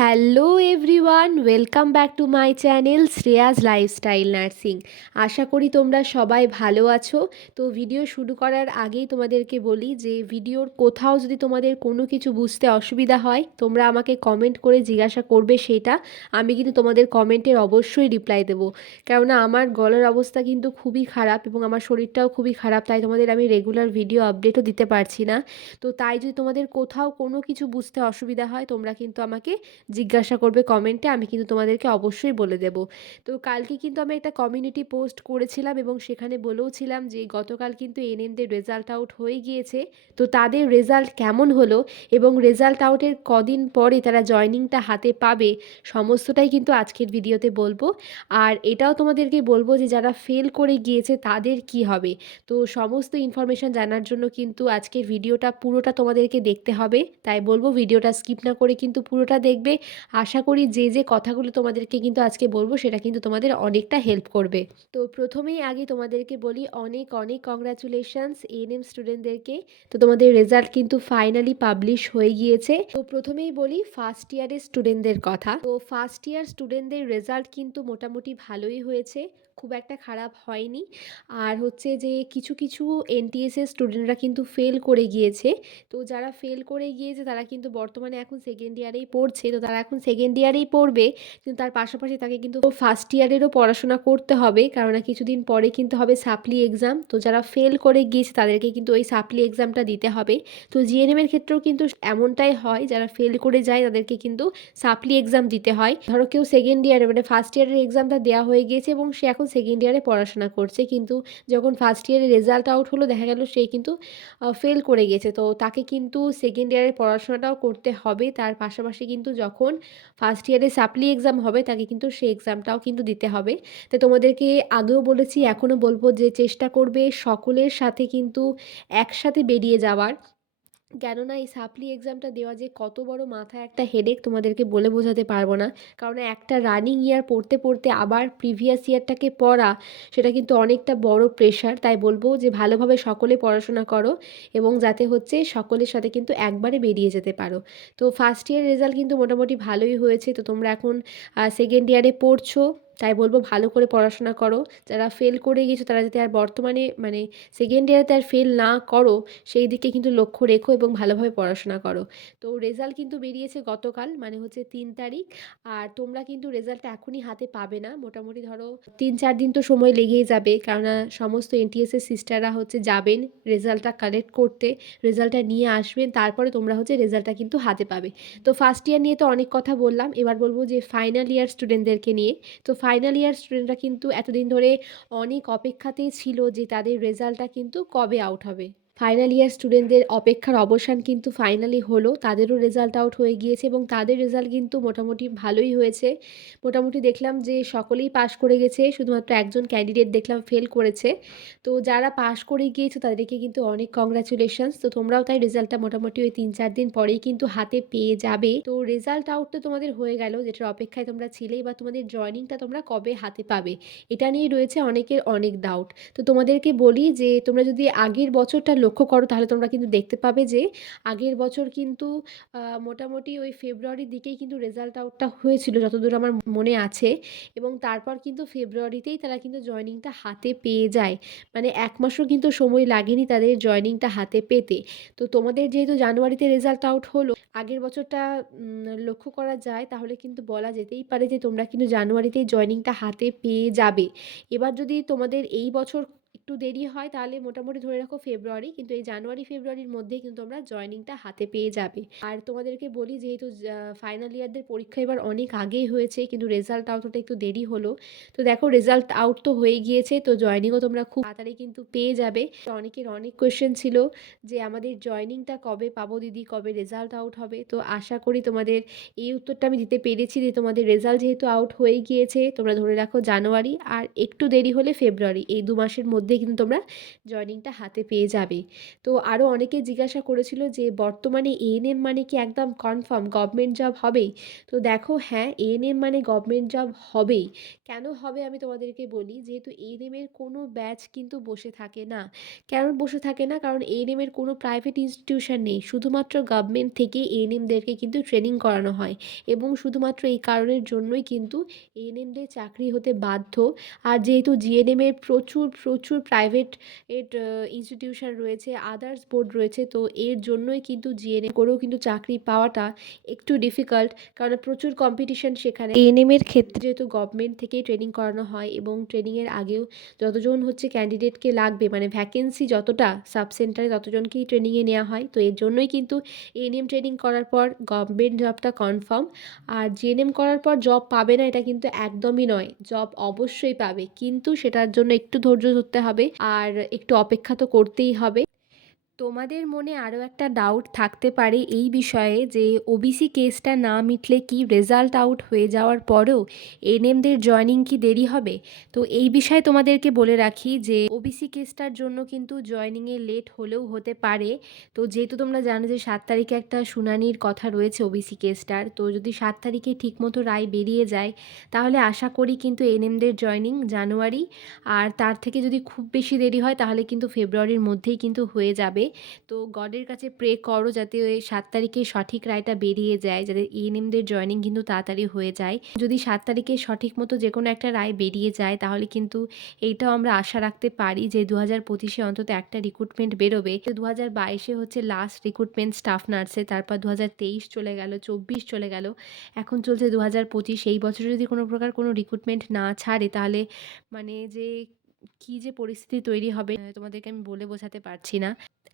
Hello everyone welcome back to my channel Shreya's lifestyle nursing আশা করি তোমরা সবাই ভালো আছো। তো ভিডিও শুরু করার আগেই তোমাদেরকে বলি যে ভিডিওর কোথাও যদি তোমাদের কোনো কিছু বুঝতে অসুবিধা হয়, তোমরা আমাকে কমেন্ট করে জিজ্ঞাসা করবে সেটা। আমি কিন্তু তোমাদের কমেন্টের অবশ্যই রিপ্লাই দেবো। কেননা আমার গলার অবস্থা কিন্তু খুবই খারাপ এবং আমার শরীরটাও খুবই খারাপ, তাই তোমাদের আমি রেগুলার ভিডিও আপডেটও দিতে পারছি না। তো তাই যদি তোমাদের কোথাও কোনো কিছু বুঝতে অসুবিধা হয়, তোমরা কিন্তু আমাকে জিজ্ঞাসা করবে কমেন্টে, আমি কিন্তু তোমাদেরকে অবশ্যই বলে দেব। তো কালকে কিন্তু আমি একটা কমিউনিটি পোস্ট করেছিলাম এবং সেখানে বলেও ছিলাম যে, গতকাল কিন্তু এনএমদের রেজাল্ট আউট হয়ে গিয়েছে। তো তাদের রেজাল্ট কেমন হলো এবং রেজাল্ট আউটের কদিন পরে তারা জয়নিংটা হাতে পাবে, সমস্তটাই কিন্তু আজকের ভিডিওতে বলব। আর এটাও তোমাদেরকে বলব যে, যারা ফেল করে গিয়েছে তাদের কি হবে? তো সমস্ত ইনফরমেশান জানার জন্য কিন্তু আজকের ভিডিওটা পুরোটা তোমাদেরকে দেখতে হবে। তাই বলব ভিডিওটা স্কিপ না করে কিন্তু পুরোটা দেখবে। আশা করি যে যে কথাগুলো তোমাদেরকে কিন্তু আজকে বলব, সেটা কিন্তু তোমাদের অনেকটা হেল্প করবে। তো প্রথমেই আগে তোমাদেরকে বলি, অনেক অনেক কংগ্রাচুলেশনস এন এম স্টুডেন্টদেরকে তো তোমাদের রেজাল্ট কিন্তু ফাইনালি পাবলিশ হয়ে গিয়েছে। তো প্রথমেই বলি ফার্স্ট ইয়ারের স্টুডেন্টদের কথা। তো ফার্স্ট ইয়ার স্টুডেন্টদের রেজাল্ট কিন্তু মোটামুটি ভালোই হয়েছে। খুব একটা খারাপ হয়নি। আর হচ্ছে যে কিছু কিছু এনটিএসের স্টুডেন্টরা কিন্তু ফেল করে গিয়েছে। তো যারা ফেল করে গিয়েছে, তারা কিন্তু বর্তমানে এখন সেকেন্ড ইয়ারেই পড়ছে। তো তারা এখন সেকেন্ড ইয়ারেই পড়বে। কিন্তু তার পাশাপাশি তাকে কিন্তু ফার্স্ট ইয়ারেরও পড়াশোনা করতে হবে। কেননা কিছুদিন পরে কিন্তু হবে সাপ্লি এক্সাম তো যারা ফেল করে গিয়েছে, তাদেরকে কিন্তু ওই সাপ্লি এক্সামটা দিতে হবে। তো জিএনএমের ক্ষেত্রেও কিন্তু এমনটাই হয়, যারা ফেল করে যায়, তাদেরকে কিন্তু সাপ্লি এক্সাম দিতে হয়। ধরো কেউ সেকেন্ড ইয়ারে মানে ফার্স্ট ইয়ারের এক্সামটা দেওয়া হয়ে গিয়েছে এবং সে এখন সেকেন্ড ইয়ারে পড়াশোনা করছে। কিন্তু যখন ফার্স্ট ইয়ারে রেজাল্ট আউট হলো, দেখা গেল সে কিন্তু ফেল করে গেছে। তো তাকে কিন্তু সেকেন্ড ইয়ারের পড়াশোনাটাও করতে হবে। তার পাশাপাশি কিন্তু যখন ফার্স্ট ইয়ারে সাপ্লি এক্সাম হবে, তাকে কিন্তু সেই এক্সামটাও কিন্তু দিতে হবে। তো তোমাদেরকে আগেও বলেছি, এখনও বলব যে, চেষ্টা করবে সকলের সাথে কিন্তু একসাথে বেরিয়ে যাওয়ার। কেননা এই সাপ্লি এক্সামটা দেওয়া যে কত বড় মাথায় একটা হেডেক তোমাদেরকে বলে বোঝাতে পারব না। কারণ একটা রানিং ইয়ার পড়তে পড়তে আবার প্রিভিয়াস ইয়ারটাকে পড়া, সেটা কিন্তু অনেকটা বড় প্রেশার তাই বলব যে ভালোভাবে সকলে পড়াশোনা করো এবং যাতে হচ্ছে সকলের সাথে কিন্তু একবারে বেরিয়ে যেতে পারো। তো ফার্স্ট ইয়ার রেজাল্ট কিন্তু মোটামুটি ভালোই হয়েছে। তো তোমরা এখন সেকেন্ড ইয়ারে পড়ছো। তাই বলব ভালো করে পড়াশোনা করো। যারা ফেল করে গিয়েছো তারা যাতে আর বর্তমানে মানে সেকেন্ড ইয়ারেতে আর ফেল না করো, সেই দিকে কিন্তু লক্ষ্য রেখো এবং ভালোভাবে পড়াশোনা করো। তো রেজাল্ট কিন্তু বেরিয়েছে গতকাল মানে হচ্ছে তিন তারিখ। আর তোমরা কিন্তু রেজাল্টটা এখনই হাতে পাবে না। মোটামুটি ধরো তিন চার দিন তো সময় লেগেই যাবে, কেননা সমস্ত এনটিএসের সিস্টাররা হচ্ছে যাবেন রেজাল্টটা কালেক্ট করতে রেজাল্টটা নিয়ে আসবেন, তারপরে তোমরা হচ্ছে রেজাল্টটা কিন্তু হাতে পাবে। তো ফার্স্ট ইয়ার নিয়ে তো অনেক কথা বললাম, এবার বলব যে ফাইনাল ইয়ার স্টুডেন্টদেরকে নিয়ে। তো ফাইনাল ইয়ার স্টুডেন্টরা কিন্তু এতদিন ধরে অনেক অপেক্ষাতেই ছিল যে তাদের রেজাল্টটা কিন্তু কবে আউট হবে। ফাইনাল ইয়ার স্টুডেন্টদের অপেক্ষার অবসান কিন্তু ফাইনালি হলো। তাদেরও রেজাল্ট আউট হয়ে গিয়েছে এবং তাদের রেজাল্ট কিন্তু মোটামুটি ভালোই হয়েছে। মোটামুটি দেখলাম যে সকলেই পাশ করে গেছে, শুধুমাত্র একজন ক্যান্ডিডেট দেখলাম ফেল করেছে। তো যারা পাশ করে গিয়েছো, তাদেরকে কিন্তু অনেক কংগ্রাচুলেশনস তো তোমরাও তাই রেজাল্টটা মোটামুটি ওই তিন চার দিন পরেই কিন্তু হাতে পেয়ে যাবে। তো রেজাল্ট আউট তো তোমাদের হয়ে গেল, যেটার অপেক্ষায় তোমরা ছিলেই বা তোমাদের জয়নিংটা তোমরা কবে হাতে পাবে। এটা নিয়ে রয়েছে অনেকের অনেক ডাউট তো তোমাদেরকে বলি যে তোমরা যদি আগের বছরটা লক্ষ্য করো তাহলে তোমরা কিন্তু দেখতে পাবে যে আগের বছর কিন্তু মোটামুটি ওই ফেব্রুয়ারির দিকেই কিন্তু রেজাল্ট আউটটা হয়েছিল যতদূর আমার মনে আছে এবং তারপর কিন্তু ফেব্রুয়ারিতেই তারা কিন্তু জয়নিংটা হাতে পেয়ে যায়। মানে এক মাসও কিন্তু সময় লাগেনি তাদের জয়নিংটা হাতে পেতে। তো তোমাদের যেহেতু জানুয়ারিতে রেজাল্ট আউট হলো, আগের বছরটা লক্ষ্য করা যায় তাহলে কিন্তু বলা যেতেই পারে যে তোমরা কিন্তু জানুয়ারিতেই জয়নিংটা হাতে পেয়ে যাবে। এবার যদি তোমাদের এই বছর একটু দেরি হয় তাহলে মোটামুটি ধরে রাখো ফেব্রুয়ারি, কিন্তু এই জানুয়ারি, ফেব্রুয়ারির মধ্যেই কিন্তু তোমরা জয়নিংটা হাতে পেয়ে যাবে। আর তোমাদেরকে বলি যেহেতু ফাইনাল ইয়ারদের পরীক্ষা এবার অনেক আগেই হয়েছে, কিন্তু রেজাল্ট আউট হতে একটু দেরি হলো। তো দেখো রেজাল্ট আউট তো হয়ে গিয়েছে, তো জয়নিংও তোমরা খুব তাড়াতাড়ি কিন্তু পেয়ে যাবে। অনেকের অনেক কোয়েশ্চেন ছিল যে আমাদের জয়নিংটা কবে পাবো দিদি, কবে রেজাল্ট আউট হবে? তো আশা করি তোমাদের এই উত্তরটা আমি দিতে পেরেছি যে তোমাদের রেজাল্ট যেহেতু আউট হয়ে গিয়েছে, তোমরা ধরে রাখো জানুয়ারি, আর একটু দেরি হলে ফেব্রুয়ারি, এই দু মাসের মধ্যে কিন্তু তোমরা জয়েনিংটা হাতে পেয়ে যাবে। তো আরও অনেকে জিজ্ঞাসা করেছিল যে, বর্তমানে এএনএম মানে কি একদম কনফার্ম গভর্নমেন্ট জব হবেই? তো দেখো হ্যাঁ এএনএম মানে গভর্নমেন্ট জব হবেই। কেন হবে আমি তোমাদেরকে বলি, যেহেতু এএনএমের কোনো ব্যাচ কিন্তু বসে থাকে না। কেন বসে থাকে না? কারণ এএনএমের কোনো প্রাইভেট ইনস্টিটিউশন নেই। শুধুমাত্র গভর্নমেন্ট থেকে এএনএমদেরকে কিন্তু ট্রেনিং করানো হয়। এবং শুধুমাত্র এই কারণের জন্যই কিন্তু এএনএমদের চাকরি হতে বাধ্য। আর যেহেতু জিএনএমের প্রচুর প্রচুর প্রাইভেট এট ইনস্টিটিউশন রয়েছে আদার্স বোর্ড রয়েছে, তো এর জন্যই কিন্তু জিএনএম করেও কিন্তু চাকরি পাওয়াটা একটু ডিফিকাল্ট কারণ প্রচুর কম্পিটিশন সেখানে। এএনএমের ক্ষেত্রে যেহেতু গভর্নমেন্ট থেকেই ট্রেনিং করানো হয় এবং ট্রেনিংয়ের আগেও যতজন হচ্ছে ক্যান্ডিডেটকে লাগবে মানে ভ্যাকেন্সি যতটা সাব সেন্টারে ততজনকেই ট্রেনিংয়ে নেওয়া হয়, তো এর জন্যই কিন্তু এএনএম ট্রেনিং করার পর গভর্নমেন্ট জবটা কনফার্ম আর জিএনএম করার পর জব পাবে না এটা কিন্তু একদমই নয় জব অবশ্যই পাবে, কিন্তু সেটার জন্য একটু ধৈর্য ধরতে হবে। আর একটু অপেক্ষা তো করতেই হবে। তোমাদের মনে আরও একটা ডাউট থাকতে পারে এই বিষয়ে যে ওবিসি কেসটা না মিটলে কি রেজাল্ট আউট হয়ে যাওয়ার পরেও এনএমদের জয়নিং কি দেরি হবে? তো এই বিষয়ে তোমাদেরকে বলে রাখি যে ওবিসি কেসটার জন্য কিন্তু জয়নিংয়ে লেট হলেও হতে পারে। তো যেহেতু তোমরা জানো যে সাত তারিখে একটা শুনানির কথা রয়েছে ওবিসি কেসটার তো যদি সাত তারিখে ঠিকমতো রায় বেরিয়ে যায়, তাহলে আশা করি কিন্তু এনএমদের জয়নিং জানুয়ারি। আর তার থেকে যদি খুব বেশি দেরি হয়, তাহলে কিন্তু ফেব্রুয়ারির মধ্যেই কিন্তু হয়ে যাবে। তো গডের কাছে প্রে করো যাতে ওই সাত তারিখে সঠিক রায়টা বেরিয়ে যায়, যাতে ইএনএমদের জয়নিং কিন্তু তাড়াতাড়ি হয়ে যায়। যদি সাত তারিখে সঠিক মতো যে কোনো একটা রায় বেরিয়ে যায়, তাহলে কিন্তু এইটাও আমরা আশা রাখতে পারি যে দু হাজার পঁচিশে অন্তত একটা রিক্রুটমেন্ট বেরোবে। দু হাজার বাইশে হচ্ছে লাস্ট রিক্রুটমেন্ট স্টাফ নার্সে তারপর দু হাজার তেইশ চলে গেল, চব্বিশ চলে গেল। এখন চলছে দু হাজার পঁচিশ। এই বছরে যদি কোনো প্রকার কোনো রিক্রুটমেন্ট না ছাড়ে, তাহলে মানে যে কী যে পরিস্থিতি তৈরি হবে, তোমাদেরকে আমি বলে বোঝাতে পারছি না।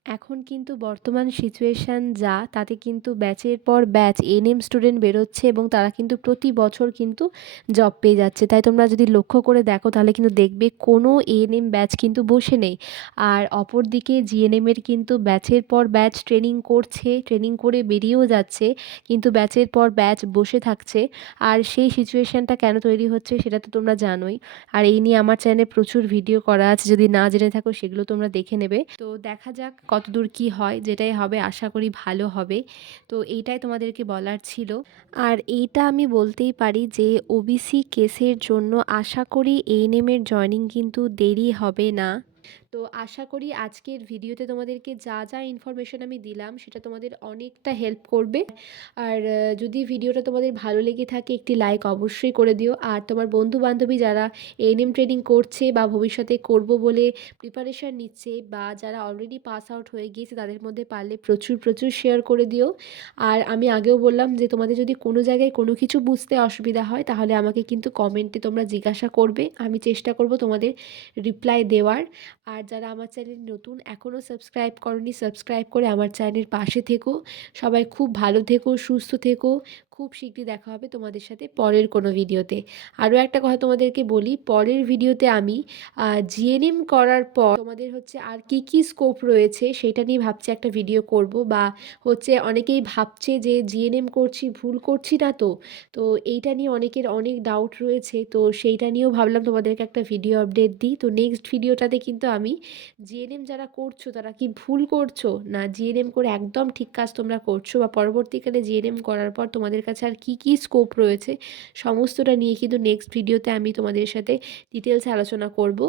এখন কিন্তু বর্তমান সিচুয়েশান যা, তাতে কিন্তু ব্যাচের পর ব্যাচ এনএম স্টুডেন্ট বেরোচ্ছে এবং তারা কিন্তু প্রতি বছর কিন্তু জব পেয়ে যাচ্ছে। তাই তোমরা যদি লক্ষ্য করে দেখো, তাহলে কিন্তু দেখবে কোনো এএনএম ব্যাচ কিন্তু বসে নেই। আর অপর দিকে জিএনএমের কিন্তু ব্যাচের পর ব্যাচ ট্রেনিং করছে ট্রেনিং করে বেরিয়েও যাচ্ছে, কিন্তু ব্যাচের পর ব্যাচ বসে থাকছে। আর সেই সিচুয়েশানটা কেন তৈরি হচ্ছে সেটা তো তোমরা জানোই। আর এই নিয়ে আমার চ্যানেলে প্রচুর ভিডিও করা আছে, যদি না জেনে থাকো সেগুলো তোমরা দেখে নেবে। তো দেখা যাক কতদূর কি হয়, যেটাই হবে, আশা করি ভালো হবে। তো এইটাই তোমাদেরকে বলার ছিল। আর এইটা আমি বলতেই পারি যে ওবিসি কেসের জন্য আশা করি এএনএমের জয়নিং কিন্তু দেরি হবে না। তো আশা করি আজকের ভিডিওতে তোমাদেরকে যা যা ইনফরমেশন আমি দিলাম সেটা তোমাদের অনেকটা হেল্প করবে। আর যদি ভিডিওটা তোমাদের ভালো লেগে থাকে, একটি লাইক অবশ্যই করে দিও। আর তোমার বন্ধু বান্ধবী যারা এএনএম ট্রেনিং করছে বা ভবিষ্যতে করব বলে প্রিপারেশান নিচ্ছে বা যারা অলরেডি পাস আউট হয়ে গিয়েছে, তাদের মধ্যে পারলে প্রচুর প্রচুর শেয়ার করে দিও। আর আমি আগেও বললাম যে, তোমাদের যদি কোনো জায়গায় কোনো কিছু বুঝতে অসুবিধা হয়, তাহলে আমাকে কিন্তু কমেন্টে তোমরা জিজ্ঞাসা করবে। আমি চেষ্টা করব তোমাদের রিপ্লাই দেওয়ার। আর যারা আমার চ্যানেল নতুন এখনও সাবস্ক্রাইব করনি সাবস্ক্রাইব করে আমার চ্যানেলের পাশে থেকো। সবাই খুব ভালো থেকো, সুস্থ থেকো। খুব শীঘ্রই দেখা হবে তোমাদের সাথে পরের কোনো ভিডিওতে। আরও একটা কথা তোমাদেরকে বলি, পরের ভিডিওতে আমি জিএনএম করার পর তোমাদের হচ্ছে আর কি কি স্কোপ রয়েছে সেটা নিয়ে ভাবছি একটা ভিডিও করব বা হচ্ছে অনেকেই ভাবছে যে জিএনএম করছি, ভুল করছি না তো। তো এইটা নিয়ে অনেকের অনেক ডাউট রয়েছে, তো সেইটা নিয়েও ভাবলাম তোমাদেরকে একটা ভিডিও আপডেট দিই। তো নেক্সট ভিডিওটাতে কিন্তু আমি জিএনএম যারা করছ, তারা কি ভুল করছ? না জিএনএম করে একদম ঠিক কাজ তোমরা করছ বা পরবর্তীকালে জিএনএম করার পর তোমাদের কাছে আর কী কী স্কোপ রয়েছে, সমস্তটা নিয়ে কিন্তু নেক্সট ভিডিওতে আমি তোমাদের সাথে ডিটেলসে আলোচনা করব।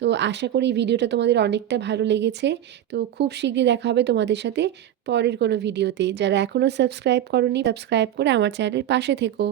তো আশা করি ভিডিওটা তোমাদের অনেকটা ভালো লেগেছে। তো খুব শীঘ্রই দেখা হবে তোমাদের সাথে পরের কোনো ভিডিওতে যারা এখনও সাবস্ক্রাইব করনি সাবস্ক্রাইব করে আমার চ্যানেলের পাশে থেকো।